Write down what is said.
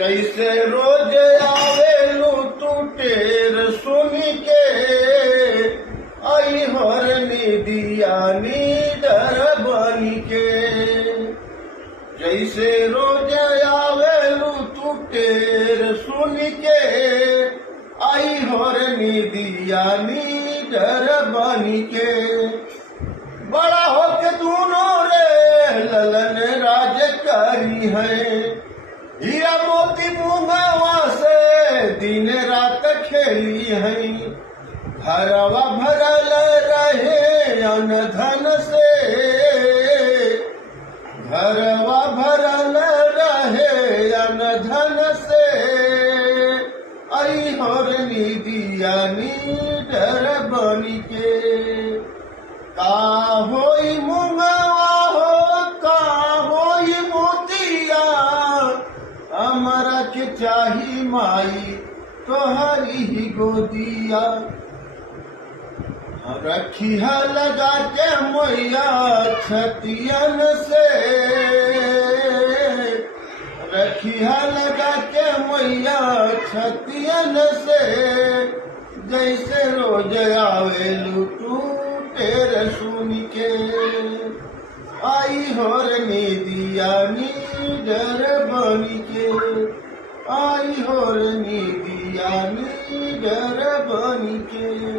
जैसे रोज आवेलू तू टेर सुन के, आई हर निदिया नीडर बन के। जैसे रोज आवेलू तू टेर सुन के, आई हर निदिया नीडर बन के। बड़ा होके दोनों रे ललन राज करी है, हीरा मोती मुंगवा से दिन रात खेली है। घरवा भरल रहे अन धन से, घरवा भरल रहे अन धन से। आई हर निदिया नीडर बन के। का होई मुंगवा हो, का होई मोतिया, हमरा के चाही माई तोहरी ही गोदिया। रखिया लगा के मैया छतियन से, रखिया लगा के मैया छतियन से। जैसे रोज आवेलू तू टेर सुन के, आई हर निदिया नीडर बन के। आई हर निदिया नीडर बन के।